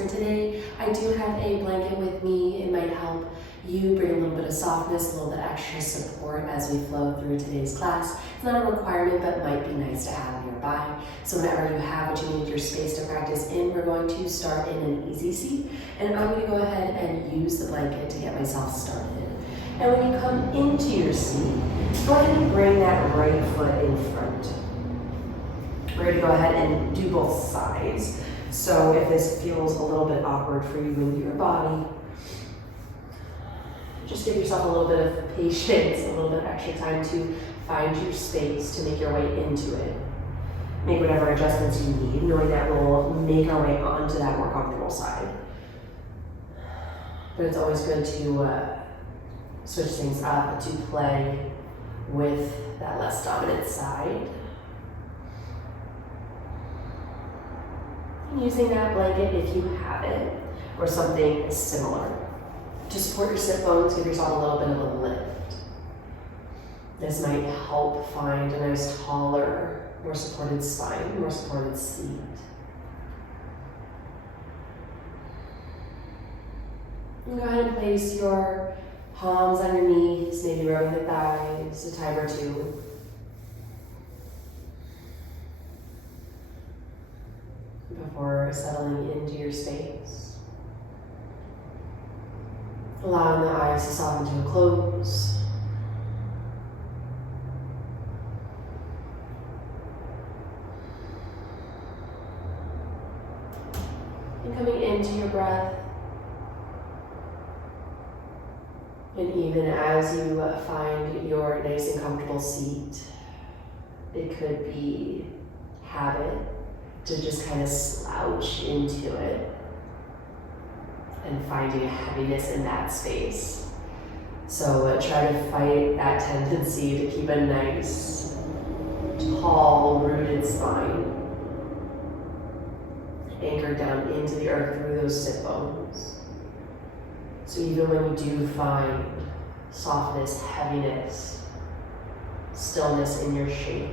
for today. I do have a blanket with me. It might help you bring a little bit of softness, a little bit extra support as we flow through today's class. It's not a requirement, but might be nice to have nearby. So whenever you have what you need your space to practice in, we're going to start in an easy seat. And I'm going to go ahead and use the blanket to get myself started. And when you come into your seat, go ahead and bring that right foot in front. We're going to go ahead and do both sides. So if this feels a little bit awkward for you in your body, just give yourself a little bit of patience, a little bit of extra time to find your space, to make your way into it. Make whatever adjustments you need, knowing that we'll make our way onto that more comfortable side. But it's always good to switch things up, to play with that less dominant side. And using that blanket, if you have it, or something similar, to support your sit bones, give yourself a little bit of a lift. This might help find a nice taller, more supported spine, more supported seat. And go ahead and place your palms on your knees, maybe rubbing the thighs a time or two. Before settling into your space. Allowing the eyes to soften to a close. And coming into your breath. And even as you find your nice and comfortable seat, it could be habit to just kind of slouch into it and finding a heaviness in that space. So try to fight that tendency to keep a nice, tall, rooted spine. Anchored down into the earth through those sit bones. So even when you do find softness, heaviness, stillness in your shape,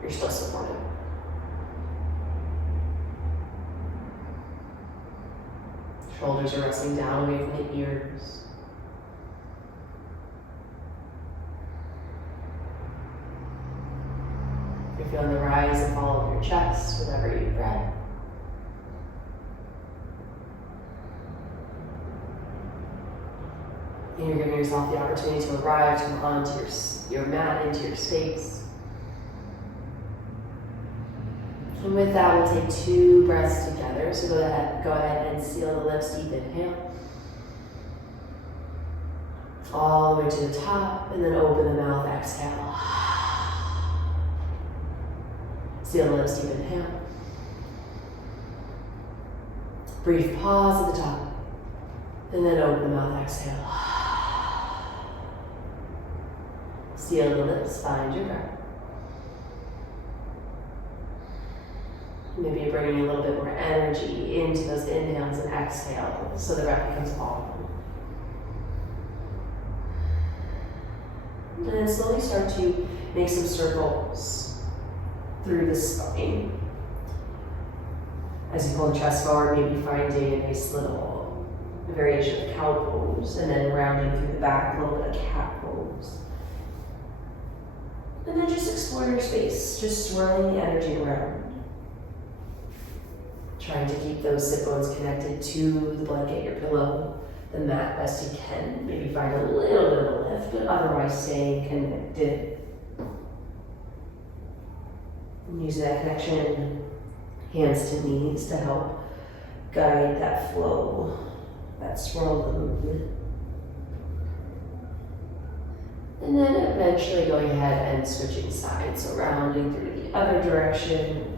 you're still supported. Shoulders are resting down away from the ears. You're feeling the rise and fall of your chest with every breath. And you're giving yourself the opportunity to arrive to onto your mat, into your space. And with that, we'll take 2 breaths together. So go ahead and seal the lips, deep inhale. All the way to the top, and then open the mouth, exhale. Seal the lips, deep inhale. Brief pause at the top, and then open the mouth, exhale. Seal the lips, find your breath. Maybe bringing a little bit more energy into those inhales and exhales so the breath becomes volume. And then slowly start to make some circles through the spine. As you pull the chest forward, maybe finding a nice little variation of cow pose, and then rounding through the back, a little bit of cat pose. And then just explore your space, just swirling the energy around. Trying to keep those sit bones connected to the blanket, your pillow, the mat best you can. Maybe find a little bit of a lift, but otherwise staying connected. And use that connection, hands to knees, to help guide that flow, that swirl of the movement. And then eventually going ahead and switching sides, so rounding through the other direction.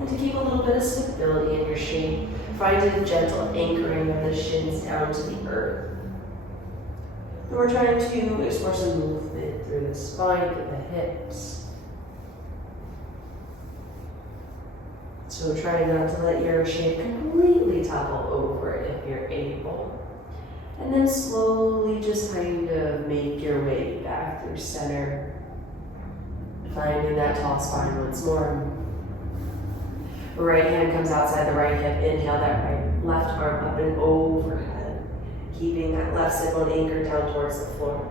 And to keep a little bit of stability in your shape, find a gentle anchoring of the shins down to the earth. And we're trying to explore some movement through the spine, through the hips. So try not to let your shape completely topple over if you're able. And then slowly just kind of make your way back through center. Finding that tall spine once more. Right hand comes outside the right hip. Inhale that right, left arm up and overhead. Keeping that left sit bone anchored down towards the floor.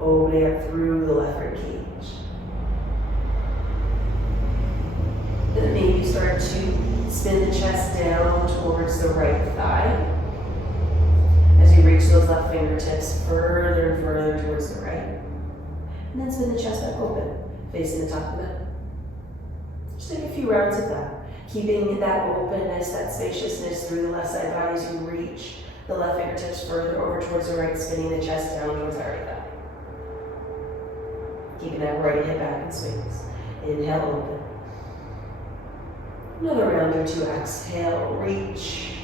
Opening up through the left rib cage. And then maybe you start to spin the chest down towards the right thigh. As you reach those left fingertips further and further towards the right. And then spin the chest back open, facing the top of the mat. Just take a few rounds of that. Keeping that openness, that spaciousness through the left side body as you reach the left fingertips further over towards the right, spinning the chest down towards the right thigh. Keeping that right hip back in space. Inhale, open. Another round or two, exhale, reach.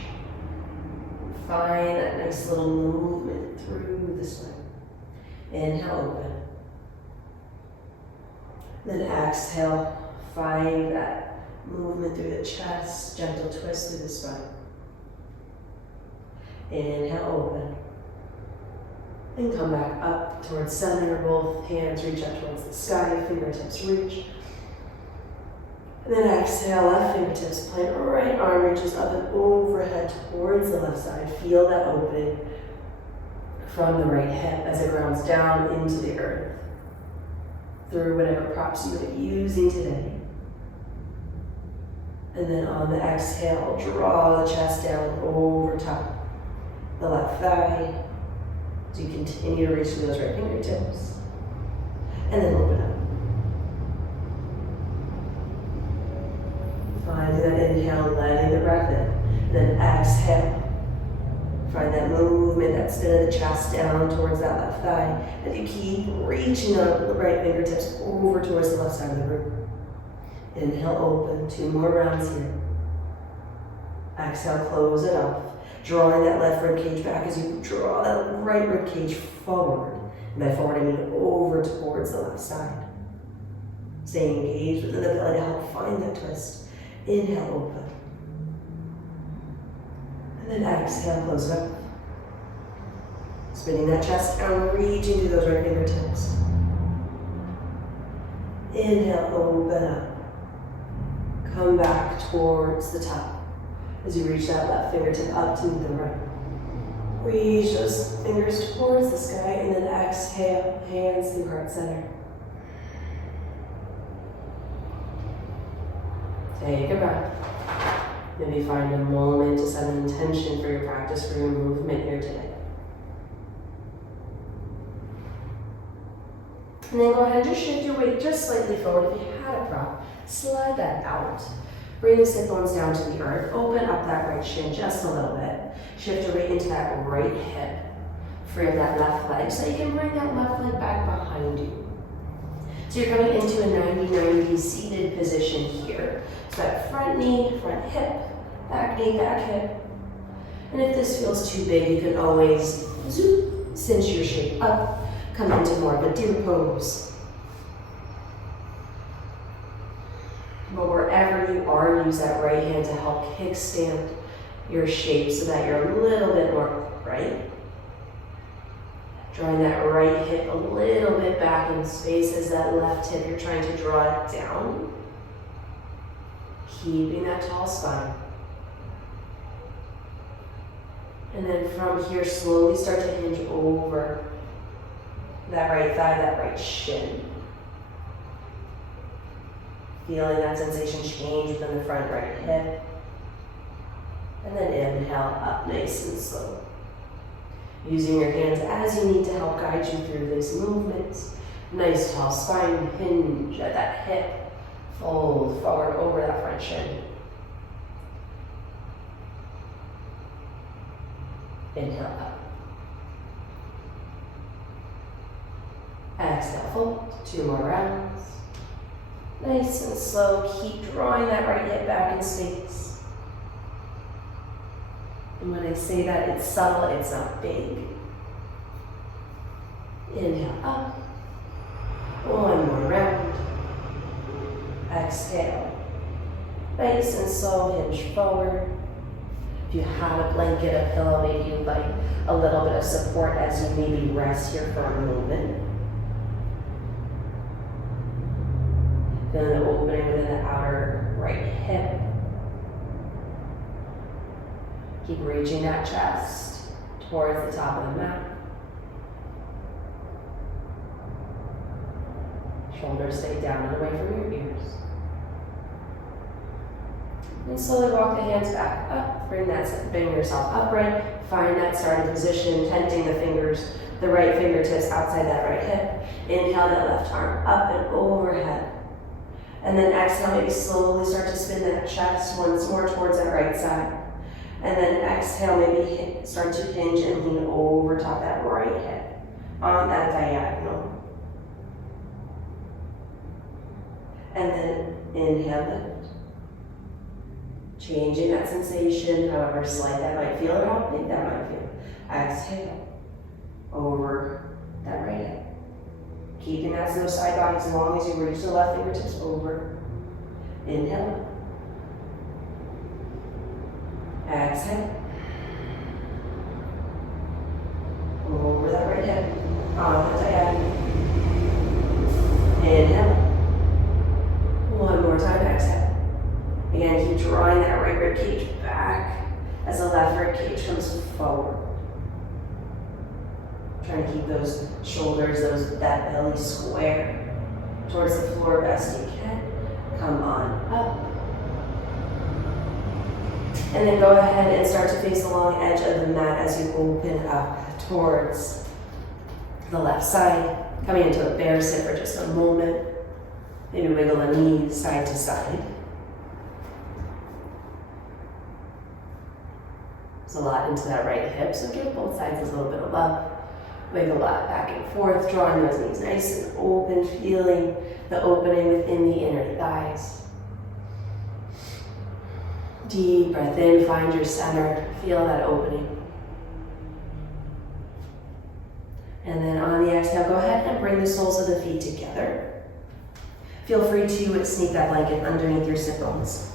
Find that nice little movement through the spine. Inhale, open. Then exhale, find that movement through the chest, gentle twist through the spine. Inhale, open. And come back up towards center, both hands reach up towards the sky, fingertips reach. And then exhale, left fingertips plant, right arm reaches up and overhead towards the left side. Feel that opening from the right hip as it grounds down into the earth. Through whatever props you are using today. And then on the exhale, draw the chest down over top the left thigh. So you continue to reach through those right fingertips. And then open up. Finding that inhale, letting the breath in. Then exhale. Find that movement, that spin of the chest down towards that left thigh. As you keep reaching up the right fingertips over towards the left side of the room. Inhale, open. 2 more rounds here. Exhale, close it up. Drawing that left rib cage back as you draw that right rib cage forward. And by forward, I mean over towards the left side. Staying engaged within the belly to help find that twist. Inhale, open. And then exhale, close it up. Spinning that chest down, reaching through those right fingertips. Inhale, open up. Come back towards the top. As you reach that left fingertip up to the right. Reach those fingers towards the sky and then exhale, hands through heart center. Take a breath. Maybe find a moment to set an intention for your practice, for your movement here today. And then go ahead and just shift your weight just slightly forward. If you had a prop, slide that out. Bring the sit bones down to the earth. Open up that right shin just a little bit. Shift your weight into that right hip. Free up that left leg so you can bring that left leg back behind you. So you're coming into a 90-90 seated position here. So that front knee, front hip, back knee, back hip. And if this feels too big, you can always zoom, cinch your shape up, come into more of a deer pose. But wherever you are, use that right hand to help kickstand your shape so that you're a little bit more upright. Drawing that right hip a little bit back in space as that left hip, you're trying to draw it down. Keeping that tall spine. And then from here, slowly start to hinge over that right thigh, that right shin. Feeling that sensation change within the front right hip. And then inhale up nice and slow. Using your hands as you need to help guide you through these movements. Nice tall spine, hinge at that hip. Fold forward over that front shin. Inhale up. Exhale, fold. 2 more rounds. Nice and slow, keep drawing that right hip back in space. And when I say that, it's subtle, it's not big. Inhale up. 1 more round. Exhale. Nice and slow, hinge forward. If you have a blanket, a pillow, maybe you'd like a little bit of support as you maybe rest here for a moment. Feeling the opening within the outer Keep reaching that chest towards the top of the mat. Shoulders stay down and away from your ears. And slowly walk the hands back up. Bring yourself upright. Find that starting position, tenting the fingers, the right fingertips outside that right hip. Inhale that left arm up and overhead. And then exhale, maybe slowly start to spin that chest once more towards that right side. And then exhale, maybe start to hinge and lean over top that right hip on that diagonal. And then inhale, lift. Changing that sensation, however slight that might feel or how big that might feel. Exhale, over that right hip. Keeping that slow side body as long as you reach the left fingertips over. Inhale. Exhale. Over that right hip. On the diagonal. Inhale. One more time, exhale. Again, keep drawing that right rib cage back as the left rib cage comes forward. Trying to keep those shoulders, that belly square towards the floor best you can. Come on up. And then go ahead and start to face the long edge of the mat as you open up towards the left side. Coming into a bear sit for just a moment. Maybe wiggle the knees side to side. There's a lot into that right hip, so give both sides a little bit of love. Wiggle that back and forth, drawing those knees nice and open, feeling the opening within the inner thighs. Deep breath in, find your center, feel that opening. And then on the exhale, go ahead and bring the soles of the feet together. Feel free to sneak that blanket underneath your sit bones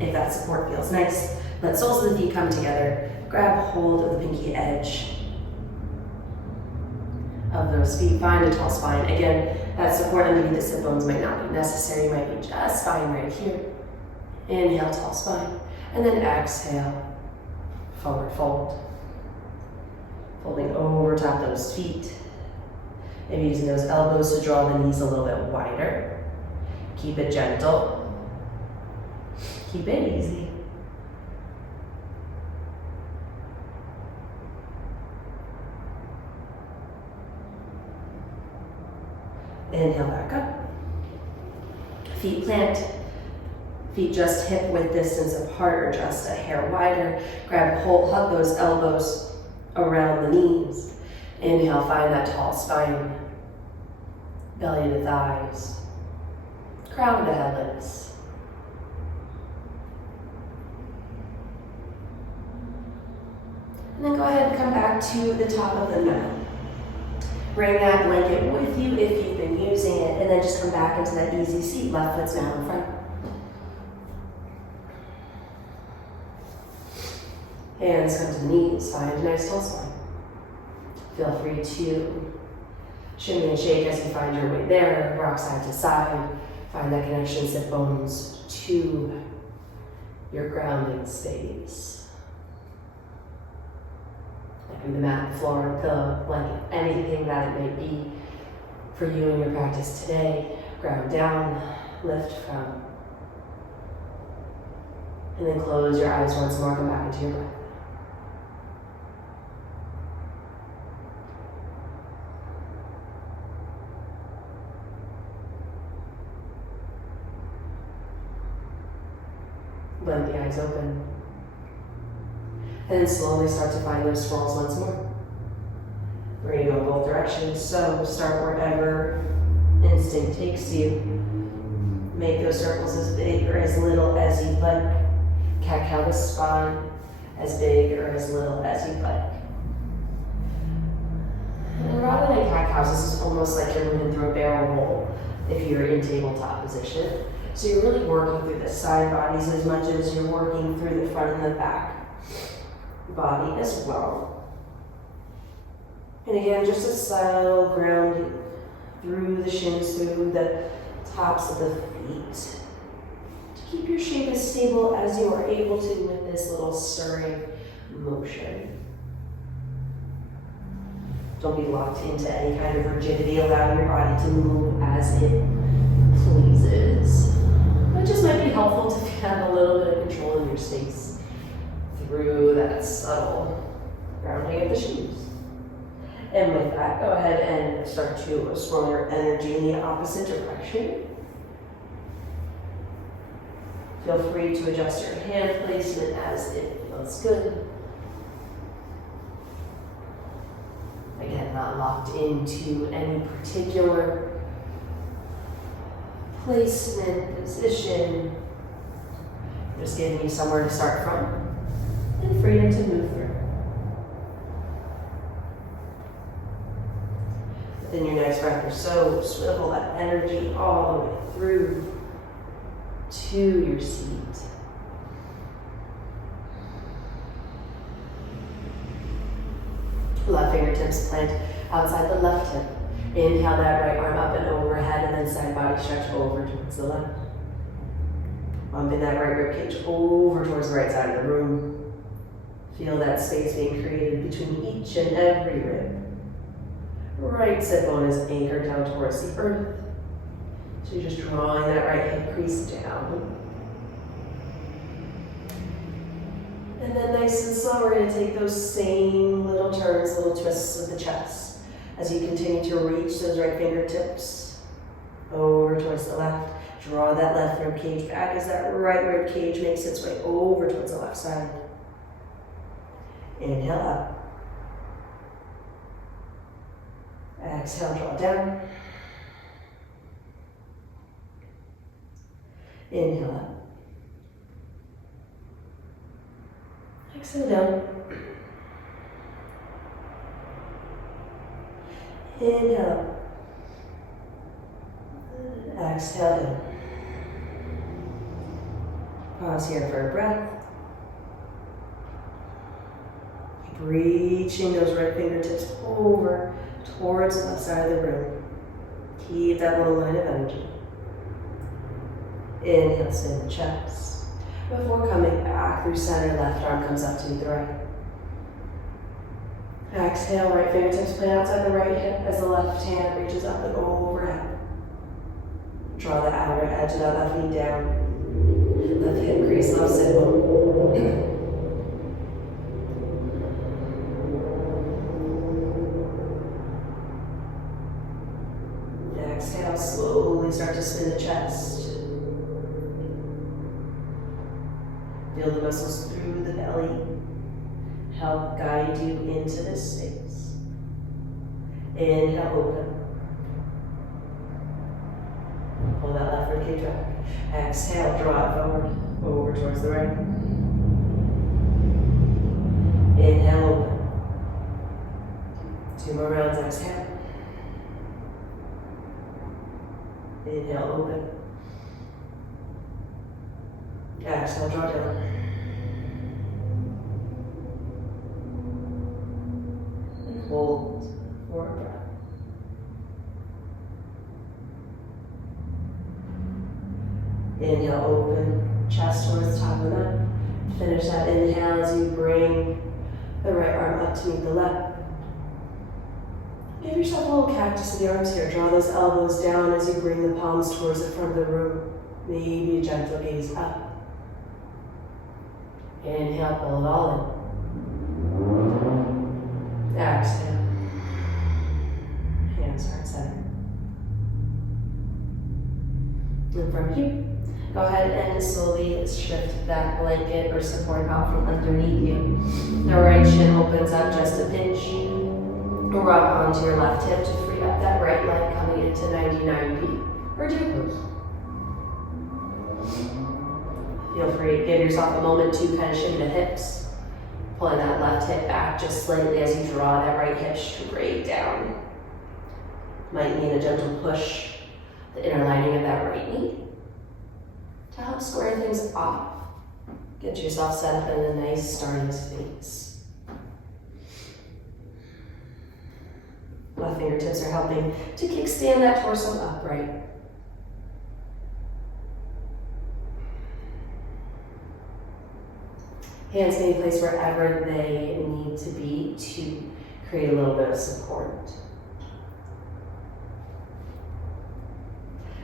if that support feels nice. Let soles of the feet come together. Grab hold of the pinky edge of those feet. Find a tall spine. Again, that support underneath the sit bones might not be necessary. Might be just fine right here. Inhale, tall spine. And then exhale, forward fold. Folding over top those feet. Maybe using those elbows to draw the knees a little bit wider. Keep it gentle. Keep it easy. Inhale back up. Feet plant. Feet just hip width distance apart or just a hair wider. Grab hold, hug those elbows around the knees. Inhale, find that tall spine. Belly to thighs. Crown to headlights. And then go ahead and come back to the top of the mat. Bring that blanket with you if you've been using it, and then just come back into that easy seat. Left foot's now in front. Hands come to the knees, find a nice tall spine. Feel free to shimmy and shake as you find your way there. Rock side to side. Find that connection, sit bones to your grounding space. The mat, the floor, pillow, blanket, anything that it may be for you in your practice today. Ground down, lift from, and then close your eyes once more, come back into your breath. Blink the eyes open. And then slowly start to find those swirls once more. We're going to go in both directions, so start wherever instinct takes you. Make those circles as big or as little as you'd like. Cat-cow the spine, as big or as little as you'd like. And rather than cat-cows, this is almost like you're moving through a barrel roll if you're in tabletop position. So you're really working through the side bodies as much as you're working through the front and the back body as well. And again, just a subtle grounding through the shins, through the tops of the feet, to Keep your shape as stable as you are able to with this little stirring motion. Don't be locked into any kind of rigidity. Allow your body to move as it pleases. It just might be helpful to have a little bit of control in your space through that subtle grounding of the shoes. And with that, go ahead and start to swirl your energy in the opposite direction. Feel free to adjust your hand placement as it feels good. Again, not locked into any particular placement, position. Just giving you somewhere to start from and freedom to move through. Within your next breath or so, swivel that energy all the way through to your seat. Left fingertips plant outside the left hip. Inhale that right arm up and overhead, and then side body stretch over towards the left. Bumping that right rib cage over towards the right side of the room. Feel that space being created between each and every rib. Right sit bone is anchored down towards the earth. So you're just drawing that right hip crease down. And then nice and slow, we're going to take those same little turns, little twists of the chest. As you continue to reach those right fingertips over towards the left. Draw that left rib cage back as that right rib cage makes its way over towards the left side. Inhale up. Exhale, draw down. Inhale up. Exhale down. Inhale up. Exhale down. Pause here for a breath. Keep reaching those right fingertips over towards the left side of the room. Keep that little line of energy. Inhale, spin the chest. Before coming back through center, left arm comes up to the right. Exhale, right fingertips plant outside the right hip as the left hand reaches up and overhead. Draw the outer edge of that left knee down. Left hip crease, left sit bone. Exhale, slowly start to spin the chest. Feel the muscles through the belly. Help guide you into this space. Inhale, open. Pull that left rib cage back. Exhale, draw it forward, over towards the right. Inhale, open. 2 more rounds, exhale. Inhale, open. Exhale, draw down. And hold for a breath. Inhale, open, chest towards the top of the mat. Finish that inhale as you bring the right arm up to meet the left. Give yourself a little cactus in the arms here. Draw those elbows down as you bring the palms towards the front of the room. Maybe a gentle gaze up. Inhale, pull it all in. Exhale. Hands heart center. And from here, go ahead and slowly shift that blanket or support out from underneath you. The right shin opens up just a pinch. Rock onto your left hip to free up that right leg coming into 99B or deer pose. Feel free to give yourself a moment to kind of shimmy the hips. Pulling that left hip back just slightly as you draw that right hip straight down. Might need a gentle push, the inner lining of that right knee to help square things off. Get yourself set up in a nice starting space. Left fingertips are helping to kickstand that torso upright. Hands can be placed wherever they need to be to create a little bit of support.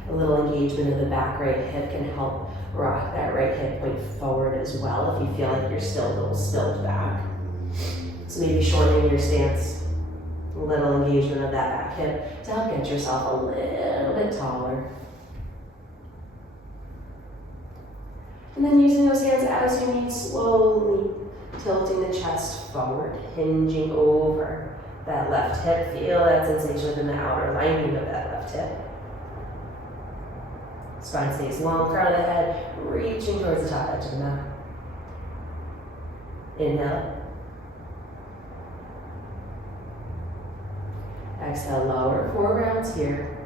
A little engagement in the back right hip can help rock that right hip point forward as well if you feel like you're still a little spilled back. So maybe shortening your stance, a little engagement of that back hip to help get yourself a little bit taller. And then using those hands as you need, slowly tilting the chest forward, hinging over that left hip. Feel that sensation within the outer lining of that left hip. Spine stays long, crown of the head, reaching towards the top edge of the mat. Inhale. Exhale, lower 4 rounds here.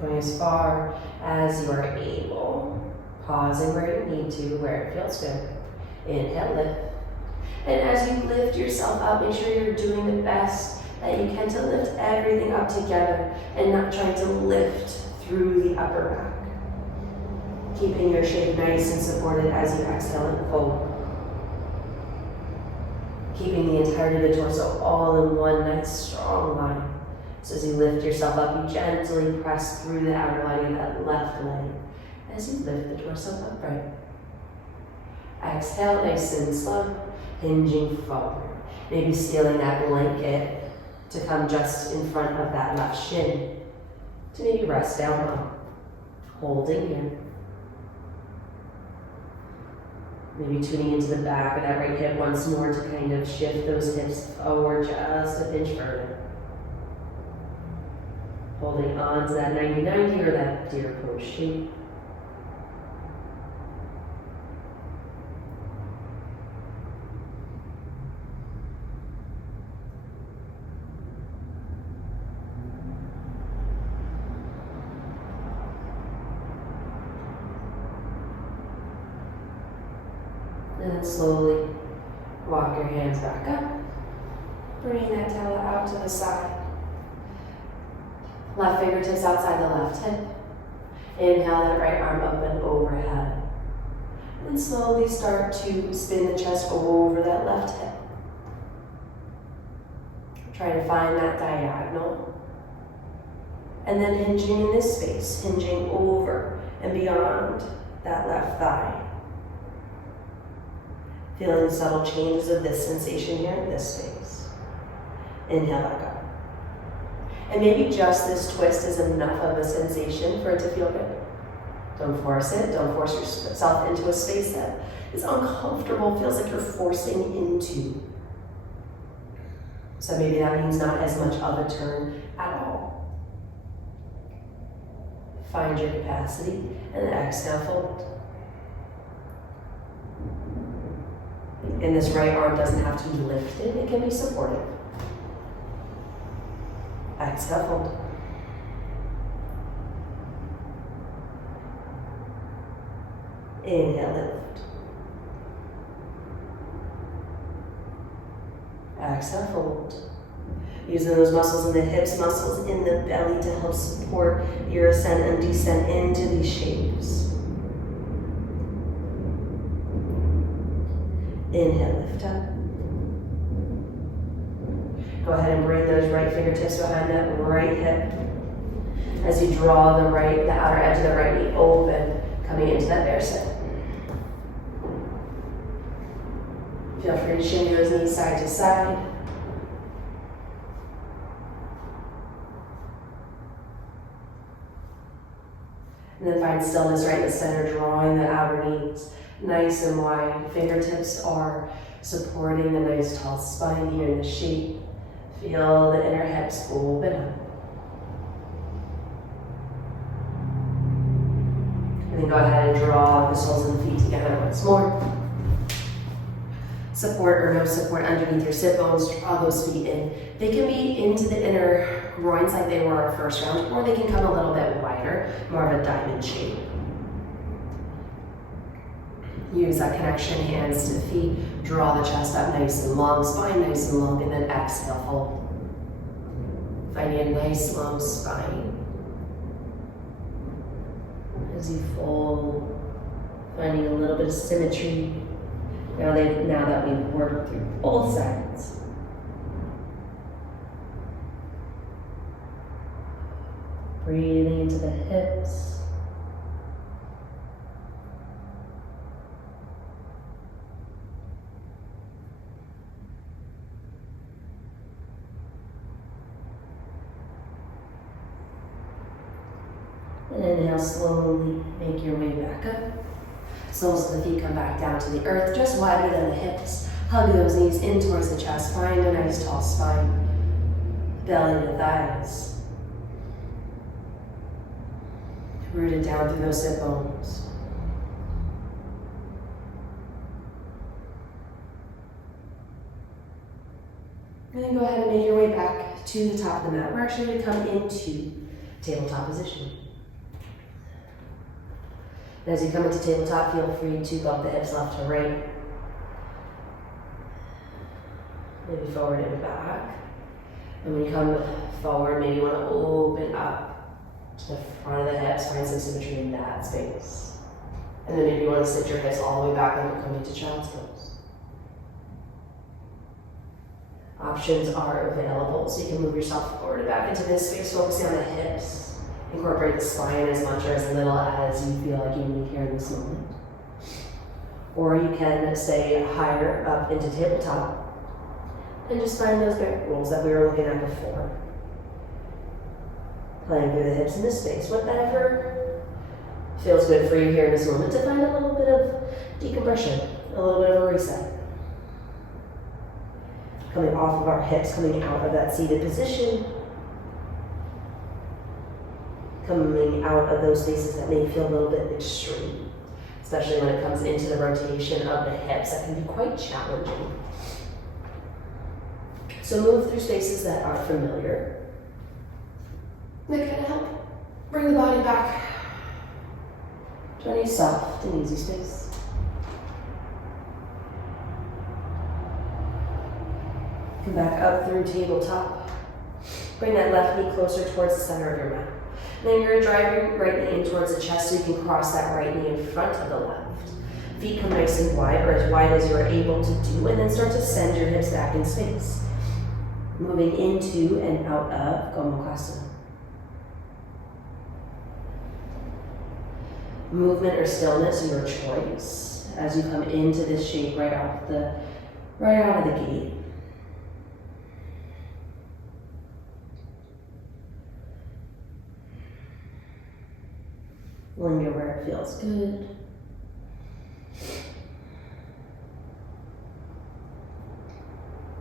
Going as far as you are able. Pausing where you need to, where it feels good. Inhale, lift. And as you lift yourself up, make sure you're doing the best that you can to lift everything up together and not trying to lift through the upper back. Keeping your shape nice and supported as you exhale and fold. Keeping the entirety of the torso all in one nice strong line. So as you lift yourself up, you gently press through the outer lining of that left leg as you lift the torso upright. Exhale nice and slow, hinging forward. Maybe stealing that blanket to come just in front of that left shin. To maybe rest down on. Holding here. Maybe tuning into the back of that right hip once more to kind of shift those hips forward just a pinch further. Holding on to that 90-90 or that deer pose shape. And then slowly walk your hands back up. Bring that tail out to the side. Left fingertips outside the left hip. Inhale that right arm up and overhead. And then slowly start to spin the chest over that left hip. Try to find that diagonal. And then hinging in this space, hinging over and beyond that left thigh. Feeling the subtle changes of this sensation here in this space. Inhale back up. And maybe just this twist is enough of a sensation for it to feel good. Don't force it. Don't force yourself into a space that is uncomfortable, feels like you're forcing into. So maybe that means not as much of a turn at all. Find your capacity and then exhale, fold. And this right arm doesn't have to be lifted, it can be supportive. Exhale, fold. Inhale, lift. Exhale, fold. Using those muscles in the hips, muscles in the belly to help support your ascent and descent into these shapes. Inhale, lift up. Go ahead and bring those right fingertips behind that right hip. As you draw the outer edge of the right knee open, coming into that bear sit. Feel free to shimmy those knees side to side. And then find stillness right in the center, drawing the outer knees nice and wide. Fingertips are supporting the nice tall spine here in the shape. Feel the inner hips open up. And then go ahead and draw the soles of the feet together once more. Support or no support underneath your sit bones, draw those feet in. They can be into the inner groins like they were our first round, or they can come a little bit wider, more of a diamond shape. Use that connection, hands to the feet, draw the chest up nice and long, spine nice and long, and then exhale, fold. Finding a nice long spine. As you fold, finding a little bit of symmetry. Now that we've worked through both sides. Breathing into the hips. And inhale, slowly make your way back up. Soles of the feet come back down to the earth, just wider than the hips. Hug those knees in towards the chest. Find a nice tall spine. Belly to thighs. Rooted down through those sit bones. And then go ahead and make your way back to the top of the mat. We're actually going to come into tabletop position. And as you come into tabletop, feel free to bump the hips left to right. Maybe forward and back. And when you come forward, maybe you want to open up to the front of the hips, find some symmetry in that space. And then maybe you want to sit your hips all the way back and come into child's pose. Options are available, so you can move yourself forward and back into this space, focusing on the hips. Incorporate the spine as much or as little as you feel like you need here in this moment. Or you can stay higher up into tabletop and just find those back rolls that we were looking at before. Playing through the hips in this space, whatever feels good for you here in this moment, to find a little bit of decompression, a little bit of a reset. Coming off of our hips, coming out of that seated position. Coming out of those spaces that may feel a little bit extreme, especially when it comes into the rotation of the hips. That can be quite challenging. So move through spaces that are familiar. That can help bring the body back to any soft and easy space. Come back up through tabletop. Bring that left knee closer towards the center of your mat. Then you're going to drive your right knee in towards the chest so you can cross that right knee in front of the left. Feet come nice and wide, or as wide as you're able to do, and then start to send your hips back in space. Moving into and out of Gomukhasana. Movement or stillness, your choice, as you come into this shape right out of the gate. Linger where it feels good.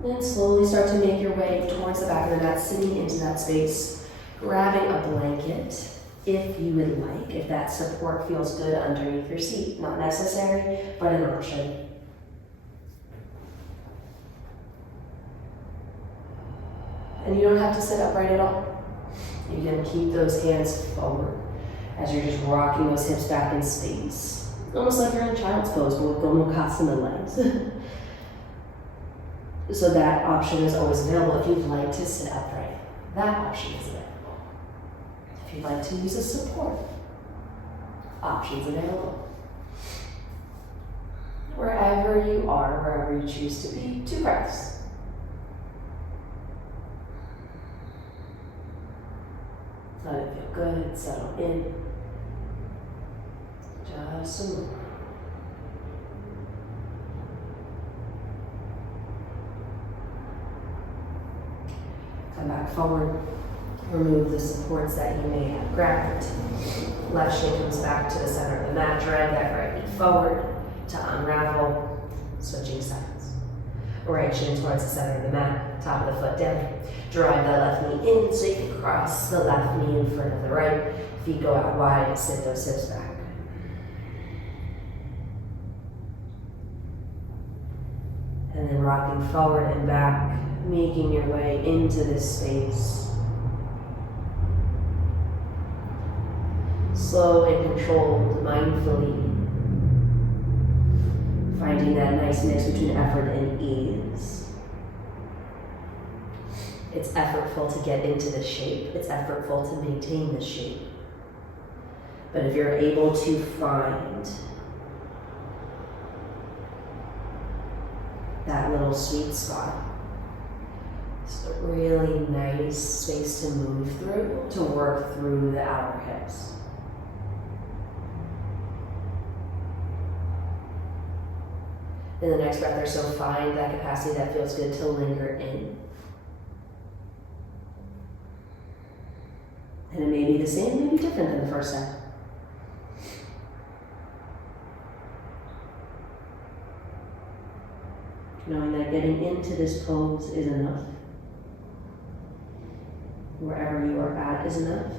Then slowly start to make your way towards the back of the mat, sitting into that space, grabbing a blanket if you would like, if that support feels good underneath your seat. Not necessary, but an option. And you don't have to sit upright at all. You can keep those hands forward as you're just rocking those hips back in space. Almost like you're in child's pose, but with Gomukhasana legs. So that option is always available if you'd like to sit upright. That option is available. If you'd like to use a support, options available. Wherever you are, wherever you choose to be, 2 breaths. Let it feel good, settle in. Just some more. Come back forward. Remove the supports that you may have grabbed. Left shin comes back to the center of the mat. Drag that right knee forward to unravel. Switching sides. Right shin towards the center of the mat. Top of the foot down. Drive that left knee in so you can cross the left knee in front of the right. Feet go out wide. Sit those hips back. And then rocking forward and back, making your way into this space. Slow and controlled, mindfully. Finding that nice mix between effort and ease. It's effortful to get into the shape. It's effortful to maintain the shape. But if you're able to find that little sweet spot, it's a really nice space to move through, to work through the outer hips. In the next breath or so, find that capacity that feels good to linger in. And it may be the same, maybe different than the first time. Knowing that getting into this pose is enough. Wherever you are at is enough.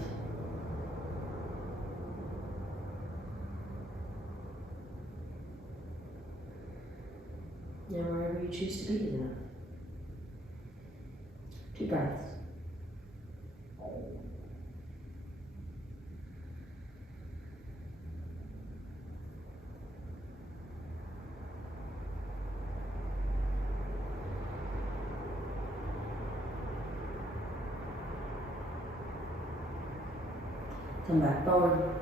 And wherever you choose to be is enough. 2 breaths. Come back forward.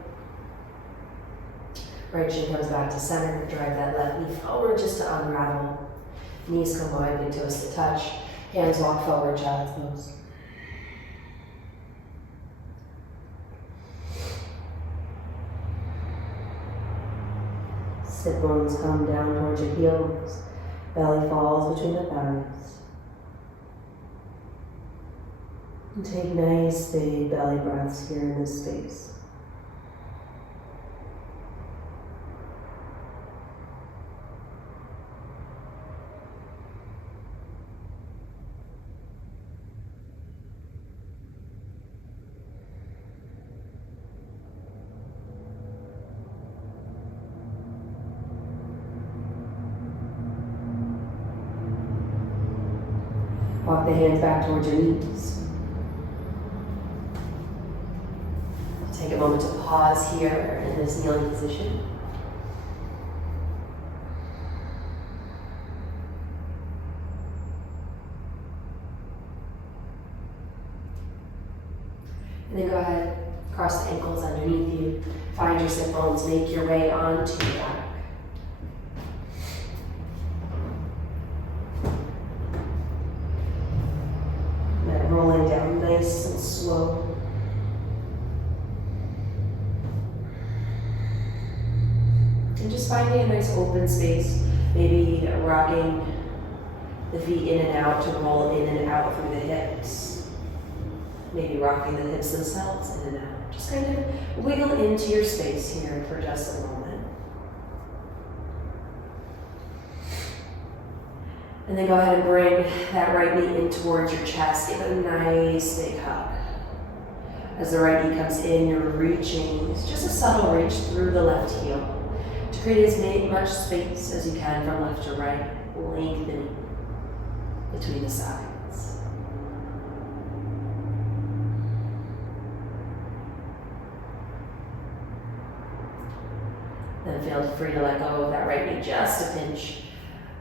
Right shin comes back to center. Drive that left knee forward just to unravel. Knees come wide, big toes to touch. Hands walk forward, child's pose. Sit bones come down towards your heels. Belly falls between the thighs. And take nice big belly breaths here in this space. Walk the hands back towards your knees. Take a moment to pause here in this kneeling position. And then go ahead, cross the ankles underneath you. Find your sit bones, make your way onto your back. And rolling down nice and slow. And just finding a nice open space, maybe rocking the feet in and out to roll in and out through the hips. Maybe rocking the hips themselves in and out. Just kind of wiggle into your space here for just a moment. And then go ahead and bring that right knee in towards your chest. Give it a nice big hug. As the right knee comes in, you're reaching, it's just a subtle reach through the left heel to create as much space as you can from left to right, lengthening between the sides. Then feel free to let go of that right knee just a pinch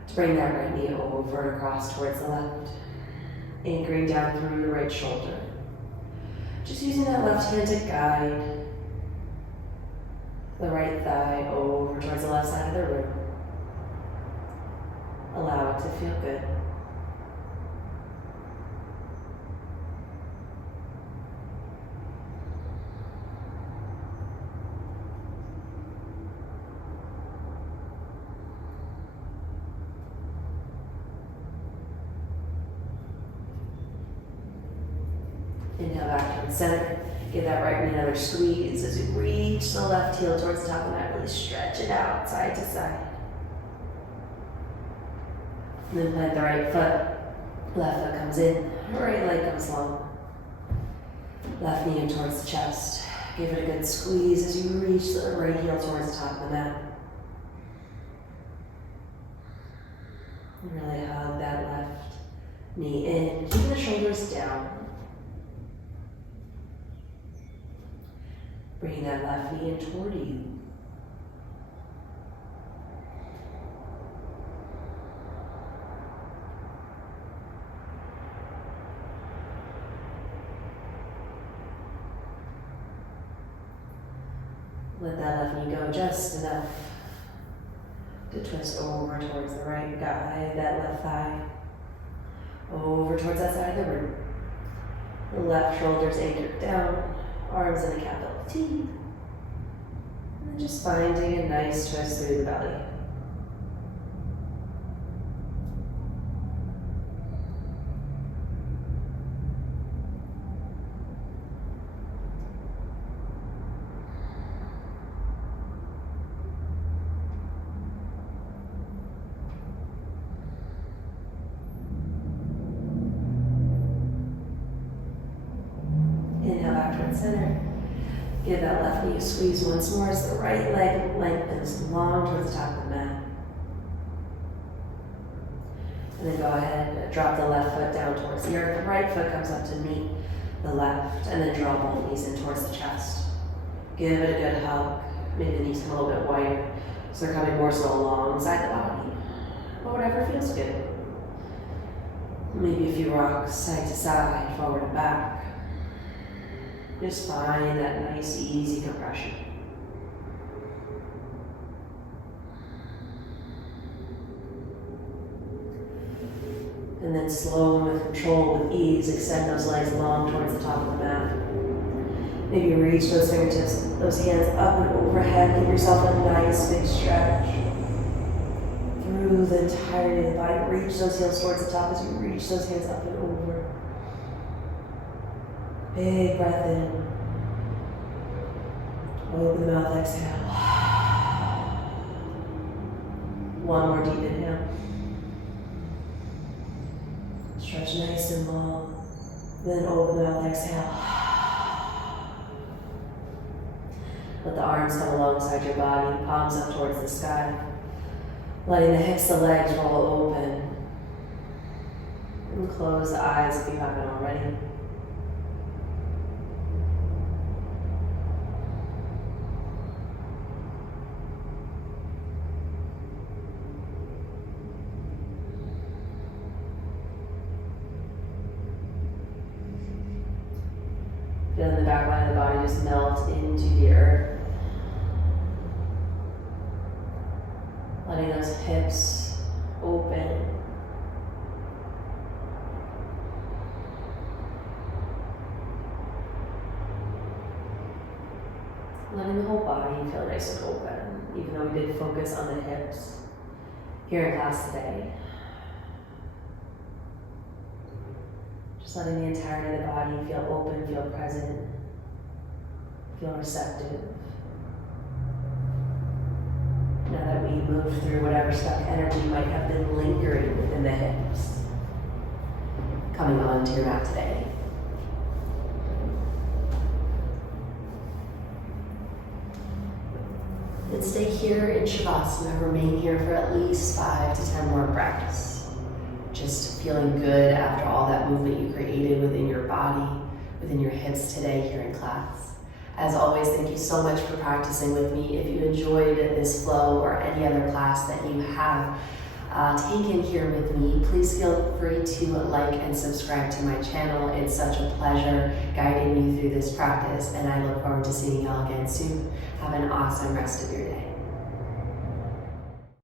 to bring that right knee over and across towards the left, anchoring down through your right shoulder. Just using that left hand to guide the right thigh over towards the left side of the room. Allow it to feel good. Inhale back to the center. Give that right knee another squeeze as you reach the left heel towards the top of the mat. Really stretch it out side to side. And then plant the right foot. Left foot comes in. Right leg comes long. Left knee in towards the chest. Give it a good squeeze as you reach the right heel towards the top of the mat. And really hug that left knee in. Keep the shoulders down. Bringing that left knee in toward you. Let that left knee go just enough to twist over towards the right. Guide that left thigh over towards that side of the room. The left shoulder's anchored down, arms in a capital T. And then just finding a nice twist through the belly. Inhale back towards center. Give that left knee a squeeze once more as the right leg lengthens long towards the top of the mat. And then go ahead and drop the left foot down towards the earth. The right foot comes up to meet the left, and then draw both knees in towards the chest. Give it a good hug. Maybe the knees come a little bit wider, so they're coming more so alongside the body. Or whatever feels good. Maybe a few rocks side to side, forward and back. Just find that nice, easy compression. And then slow and with control, with ease, extend those legs long towards the top of the mat. Maybe reach those fingertips, those hands up and overhead. Give yourself a nice big stretch through the entirety of the body. Reach those heels towards the top as you reach those hands up and over. Big breath in. Open the mouth, exhale. One more deep inhale. Stretch nice and long. Then open the mouth, exhale. Let the arms come alongside your body, palms up towards the sky. Letting the hips, the legs roll open. And close the eyes if you haven't already. Feeling the back line of the body just melt into the earth. Letting those hips open. Letting the whole body feel nice and open, even though we did focus on the hips here in class today. Just letting the entirety of the body feel open, feel present, feel receptive. Now that we move through whatever stuck energy might have been lingering within the hips, coming onto your mat today. And stay here in Shavasana. Remain here for at least 5 to 10 more breaths. Just feeling good after all that movement you created within your body, within your hips today here in class. As always, thank you so much for practicing with me. If you enjoyed this flow or any other class that you have taken here with me, please feel free to like and subscribe to my channel. It's such a pleasure guiding you through this practice, and I look forward to seeing y'all again soon. Have an awesome rest of your day.